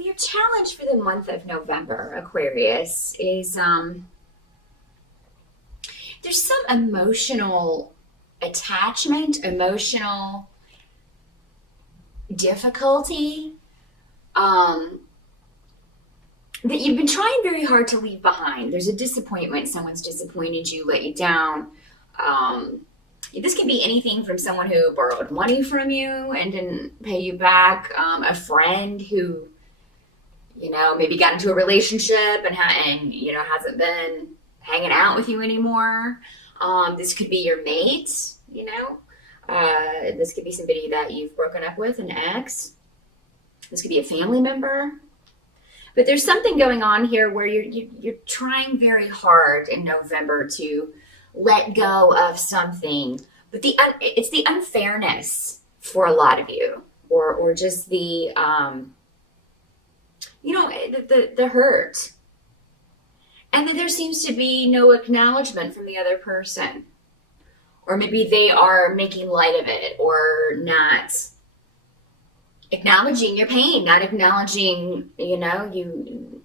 Well, your challenge for the month of November, Aquarius, is there's some emotional attachment, emotional difficulty um, that you've been trying very hard to leave behind. There's a disappointment. Someone's disappointed you, let you down. Um, this can be anything from someone who borrowed money from you and didn't pay you back, a friend who, maybe got into a relationship and hasn't been hanging out with you anymore. This could be your mate, this could be somebody that you've broken up with, an ex. This could be a family member. But there's something going on here where you're trying very hard in November to let go of something, but it's the unfairness for a lot of you, or just the hurt, and that there seems to be no acknowledgement from the other person, or maybe they are making light of it, or not acknowledging your pain, not acknowledging, you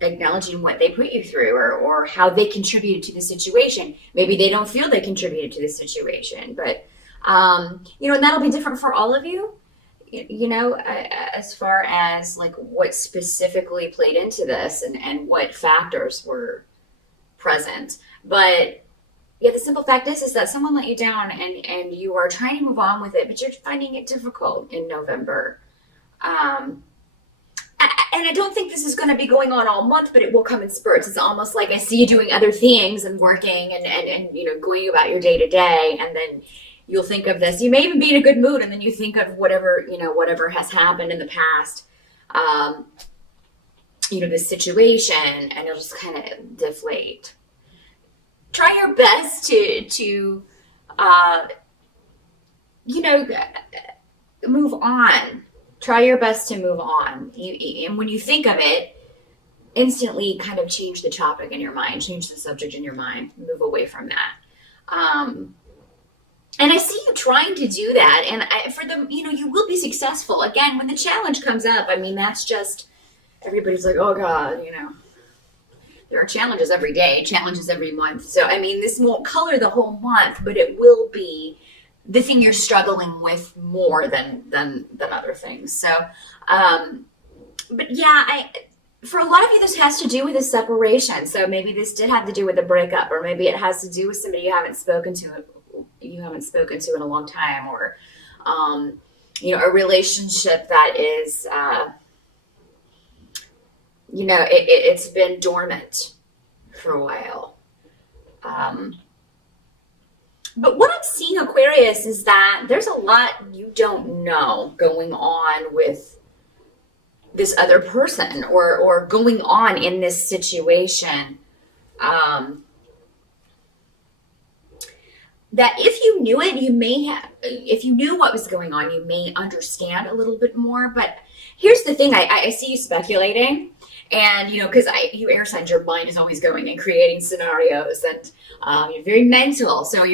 acknowledging what they put you through, or how they contributed to the situation. Maybe they don't feel they contributed to the situation, but, and that'll be different for all of you, as far as like what specifically played into this and what factors were present. But yeah, the simple fact is that someone let you down, and you are trying to move on with it, but you're finding it difficult in November. And I don't think this is going to be going on all month, but it will come in spurts. It's almost like I see you doing other things and working and going about your day to day, and then you'll think of this. You may even be in a good mood, and then you think of whatever has happened in the past, this situation, and it'll just kind of deflate. Try your best to move on. Try your best to move on. And when you think of it, instantly kind of change the topic in your mind, change the subject in your mind, move away from that. And I see you trying to do that. And you will be successful. Again, when the challenge comes up, that's just, everybody's like, oh God, there are challenges every day, challenges every month. So, this won't color the whole month, but it will be the thing you're struggling with more than other things. So, but yeah, for a lot of you, this has to do with a separation. So maybe this did have to do with a breakup, or maybe it has to do with somebody you haven't spoken to in a long time, or, a relationship that is, it's been dormant for a while. But what I'm seeing, Aquarius, is that there's a lot you don't know going on with this other person, or going on in this situation. That if you knew it, if you knew what was going on, you may understand a little bit more. But here's the thing, I see you speculating. And, because you air signs, your mind is always going and creating scenarios, and you're very mental. So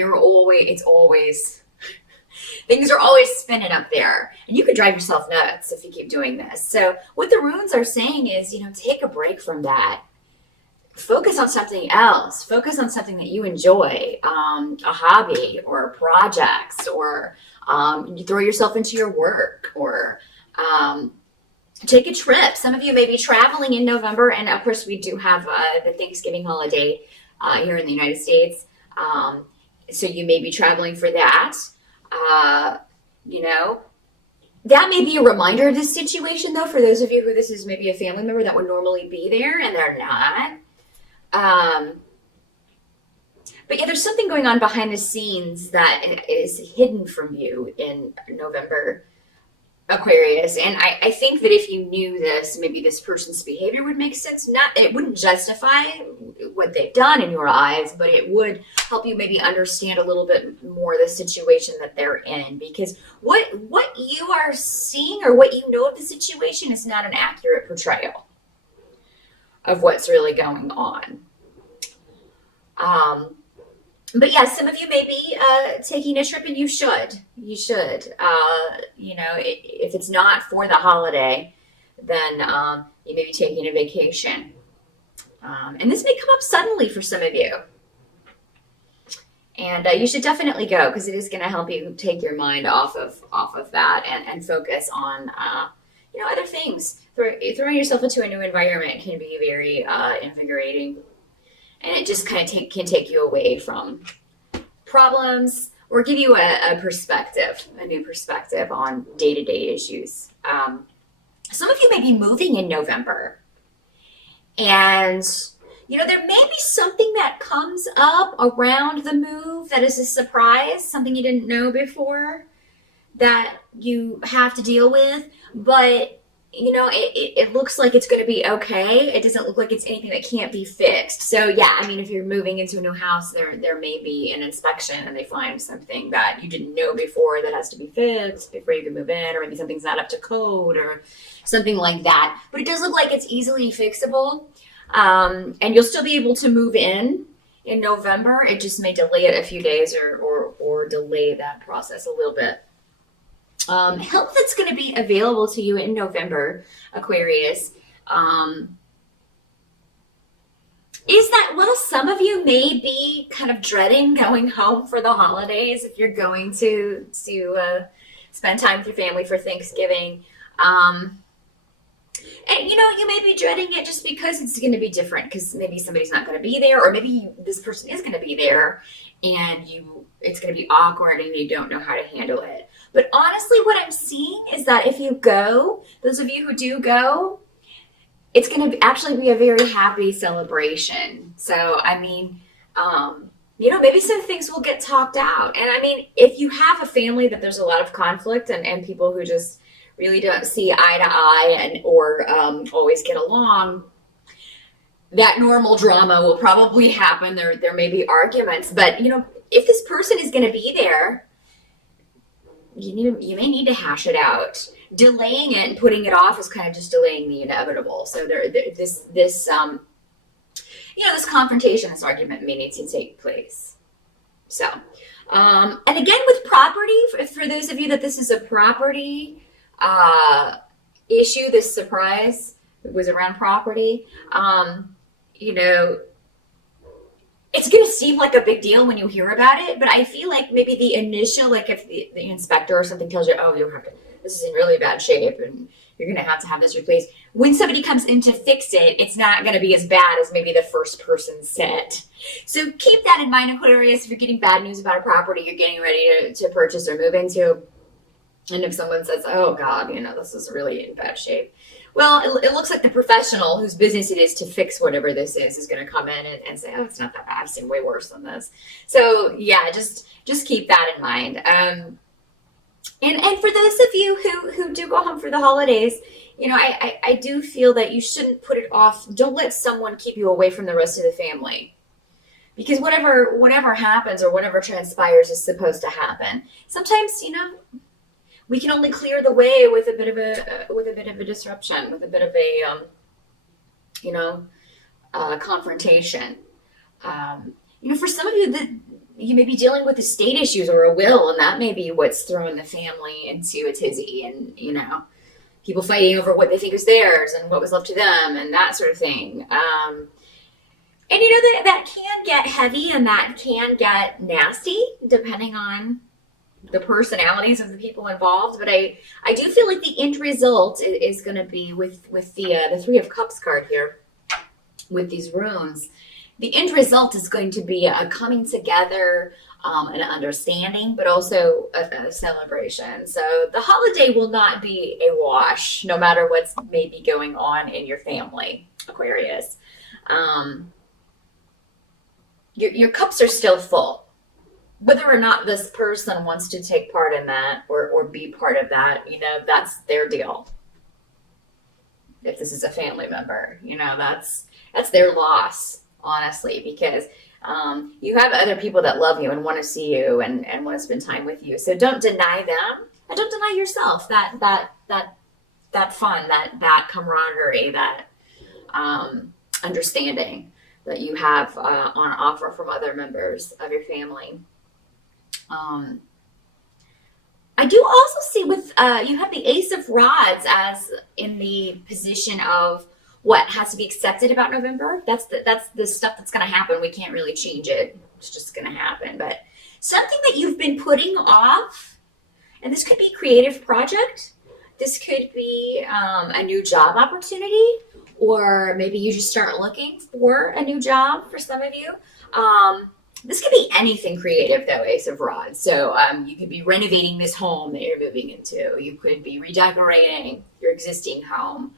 things are always spinning up there, and you could drive yourself nuts if you keep doing this. So what the runes are saying is, take a break from that. Focus on something else. Focus on something that you enjoy, a hobby or projects, or you throw yourself into your work, or take a trip. Some of you may be traveling in November, and of course we do have the Thanksgiving holiday here in the United States. So you may be traveling for that. That may be a reminder of this situation, though, for those of you who this is maybe a family member that would normally be there and they're not. But yeah, there's something going on behind the scenes that is hidden from you in November, Aquarius. And I think that if you knew this, maybe this person's behavior would make sense. It wouldn't justify what they've done in your eyes, but it would help you maybe understand a little bit more the situation that they're in. Because what you are seeing, or what you know of the situation, is not an accurate portrayal of what's really going on. But yeah, some of you may be taking a trip, and you should. If it's not for the holiday, then you may be taking a vacation. And this may come up suddenly for some of you. And you should definitely go, because it is going to help you take your mind off of that and focus on other things. Throwing yourself into a new environment can be very invigorating, and it just kind of can take you away from problems or give you a new perspective on day-to-day issues. Some of you may be moving in November, and there may be something that comes up around the move that is a surprise, something you didn't know before that you have to deal with, but it looks like it's going to be okay. It doesn't look like it's anything that can't be fixed. So yeah, I mean, if you're moving into a new house, there may be an inspection and they find something that you didn't know before that has to be fixed before you can move in, or maybe something's not up to code or something like that. But it does look like it's easily fixable. And you'll still be able to move in November. It just may delay it a few days or delay that process a little bit. Help that's going to be available to you in November, Aquarius, is that while some of you may be kind of dreading going home for the holidays, if you're going to spend time with your family for Thanksgiving, and you may be dreading it just because it's going to be different, because maybe somebody's not going to be there, or maybe this person is going to be there and it's going to be awkward and you don't know how to handle it. But honestly, what I'm seeing is that if you go, those of you who do go, it's going to actually be a very happy celebration. So, I mean, maybe some things will get talked out. And I mean, if you have a family that there's a lot of conflict and people who just really don't see eye to eye or always get along, that normal drama will probably happen. There may be arguments, but if this person is going to be there, you may need to hash it out. Delaying it and putting it off is kind of just delaying the inevitable. So this confrontation, this argument may need to take place. So, and again with property, for those of you that this is a property issue, this surprise was around property, it's going to seem like a big deal when you hear about it, but I feel like maybe the initial, like if the inspector or something tells you, oh, this is in really bad shape and you're going to have this replaced. When somebody comes in to fix it, it's not going to be as bad as maybe the first person said. So keep that in mind, Aquarius. If you're getting bad news about a property you're getting ready to purchase or move into, and if someone says, oh God, this is really in bad shape. Well, it looks like the professional whose business it is to fix whatever this is going to come in and say, oh, it's not that bad. I've seen way worse than this. So yeah, just keep that in mind. And for those of you who do go home for the holidays, I do feel that you shouldn't put it off. Don't let someone keep you away from the rest of the family, because whatever happens or whatever transpires is supposed to happen. Sometimes, we can only clear the way with a bit of a disruption, with a bit of a confrontation. For some of you, that you may be dealing with estate issues or a will, and that may be what's throwing the family into a tizzy, and people fighting over what they think is theirs and what was left to them, and that sort of thing. And that can get heavy and that can get nasty depending on the personalities of the people involved, but I do feel like the end result is going to be with the Three of Cups card here, with these runes. The end result is going to be a coming together, an understanding, but also a celebration. So the holiday will not be a wash, no matter what's maybe going on in your family, Aquarius. Your cups are still full. Whether or not this person wants to take part in that or be part of that, that's their deal. If this is a family member, that's their loss, honestly, because you have other people that love you and want to see you and want to spend time with you. So don't deny them, and don't deny yourself that fun, that camaraderie, that understanding that you have on offer from other members of your family. I do also see with you have the Ace of Rods as in the position of what has to be accepted about November. That's the stuff that's going to happen. We can't really change it. It's just going to happen. But something that you've been putting off, and this could be a creative project. This could be a new job opportunity, or maybe you just start looking for a new job for some of you. This could be anything creative, though, Ace of Rods. So you could be renovating this home that you're moving into. You could be redecorating your existing home.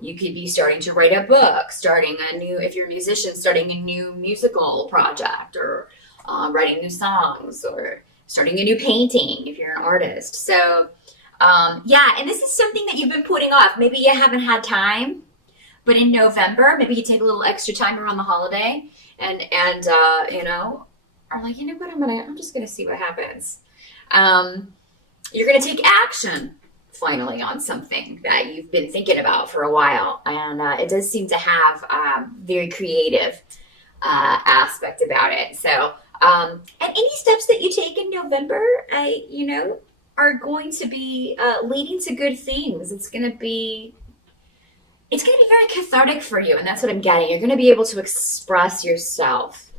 You could be starting to write a book, starting a new, if you're a musician, starting a new musical project, or writing new songs, or starting a new painting if you're an artist. So, yeah, and this is something that you've been putting off. Maybe you haven't had time, but in November, maybe you take a little extra time around the holiday and you know, are like, you know what, I'm just gonna see what happens. You're gonna take action finally on something that you've been thinking about for a while, and it does seem to have very creative aspect about it. So, and any steps that you take in November, you know, are going to be leading to good things. It's going to be very cathartic for you, and that's what I'm getting. You're going to be able to express yourself.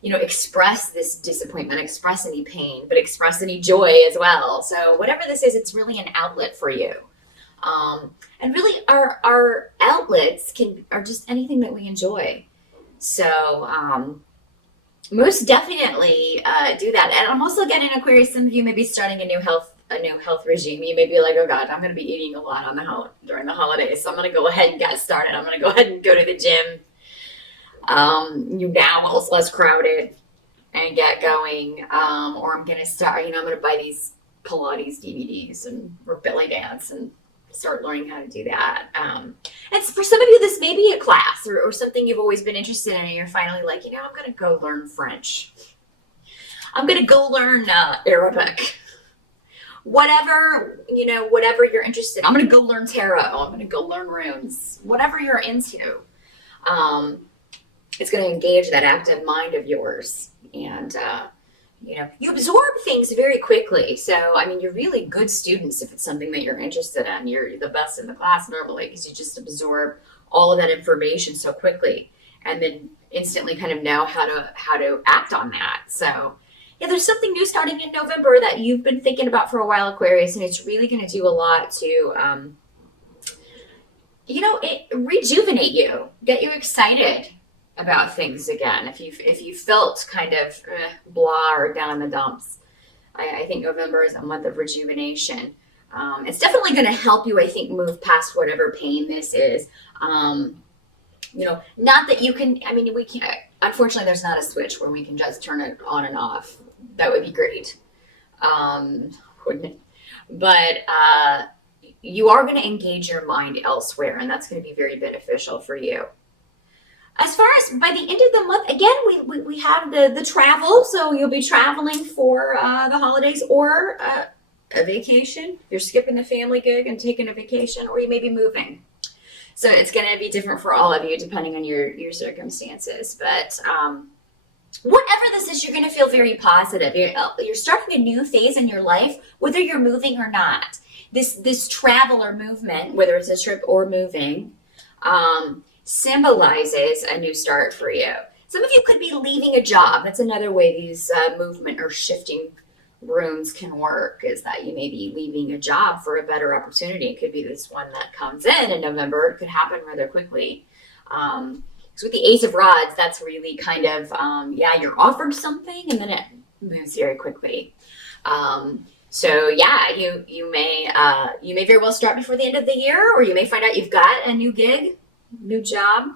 You know, express this disappointment, express any pain, but express any joy as well. So whatever this is, it's really an outlet for you. And really, our outlets are just anything that we enjoy. So most definitely do that. And I'm also getting Aquarius. Some of you may be starting a new health regime. You may be like, oh God, I'm going to be eating a lot during the holidays, so I'm going to go ahead and get started. I'm going to go ahead and go to the gym. You now while it's less crowded, and get going. Or I'm going to start. You know, I'm going to buy these Pilates DVDs or belly dance and start learning how to do that. And for some of you, this may be a class or something you've always been interested in, and you're finally like, you know, I'm going to go learn French. I'm going to go learn Arabic. Whatever, you know, whatever you're interested in. I'm going to go learn tarot. I'm going to go learn runes. Whatever you're into. It's going to engage that active mind of yours. And, you know, you absorb things very quickly. So, I mean, you're really good students if it's something that you're interested in. You're the best in the class normally because you just absorb all of that information so quickly and then instantly kind of know how to act on that. So, yeah, there's something new starting in November that you've been thinking about for a while, Aquarius, and it's really going to do a lot to, you know, rejuvenate you, get you excited about things again. If you felt kind of blah or down in the dumps, I think November is a month of rejuvenation. It's definitely going to help you, I think, move past whatever pain this is. You know, not that you can, I mean, we can't, unfortunately, there's not a switch where we can just turn it on and off. That would be great. Wouldn't it? But you are going to engage your mind elsewhere, and that's going to be very beneficial for you. As far as by the end of the month, again, we have the travel. So you'll be traveling for the holidays or a vacation. You're skipping the family gig and taking a vacation, or you may be moving. So it's going to be different for all of you depending on your circumstances. But whatever this is, you're going to feel very positive. You're starting a new phase in your life, whether you're moving or not. This travel or movement, whether it's a trip or moving, symbolizes a new start for you. Some of you could be leaving a job. That's another way these movement or shifting runes can work, is that you may be leaving a job for a better opportunity. It could be this one that comes in November. It could happen rather quickly. So with the Ace of Rods, that's really kind of, you're offered something and then it moves very quickly. So yeah, you may very well start before the end of the year, or you may find out you've got a new gig, new job,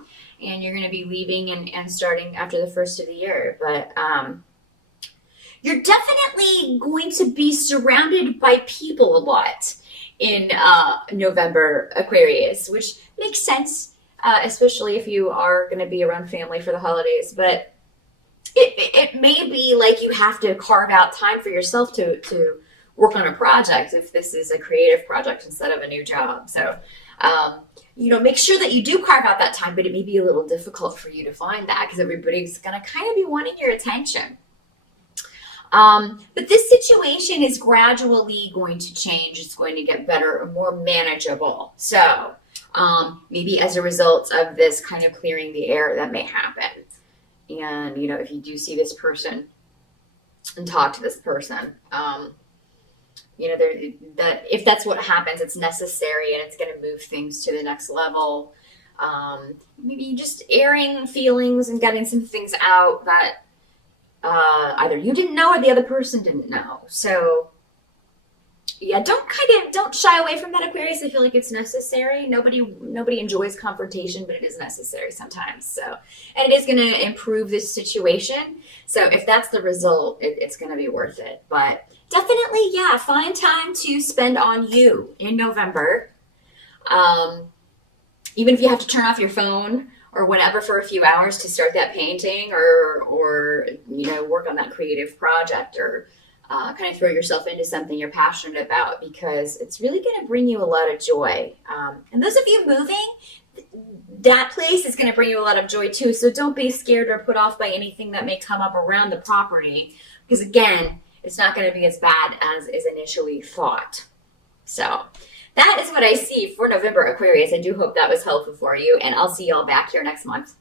and you're going to be leaving and starting after the first of the year. But you're definitely going to be surrounded by people a lot in November, Aquarius, which makes sense, especially if you are going to be around family for the holidays. But it may be like you have to carve out time for yourself to work on a project if this is a creative project instead of a new job. So, make sure that you do carve out that time, but it may be a little difficult for you to find that because everybody's going to kind of be wanting your attention. But this situation is gradually going to change. It's going to get better and more manageable. So maybe as a result of this kind of clearing the air, that may happen. And, you know, if you do see this person and talk to this person, you know, that if that's what happens, it's necessary and it's going to move things to the next level. Maybe just airing feelings and getting some things out that either you didn't know or the other person didn't know. So yeah, don't shy away from that, Aquarius. I feel like it's necessary. Nobody enjoys confrontation, but it is necessary sometimes. So, and it is going to improve this situation. So if that's the result, it's going to be worth it. But definitely, yeah, find time to spend on you in November. Even if you have to turn off your phone or whatever for a few hours to start that painting or you know, work on that creative project, or kind of throw yourself into something you're passionate about, because it's really going to bring you a lot of joy. And those of you moving, that place is going to bring you a lot of joy too. So don't be scared or put off by anything that may come up around the property, because again, it's not going to be as bad as is initially thought. So that is what I see for November, Aquarius. I do hope that was helpful for you, and I'll see y'all back here next month.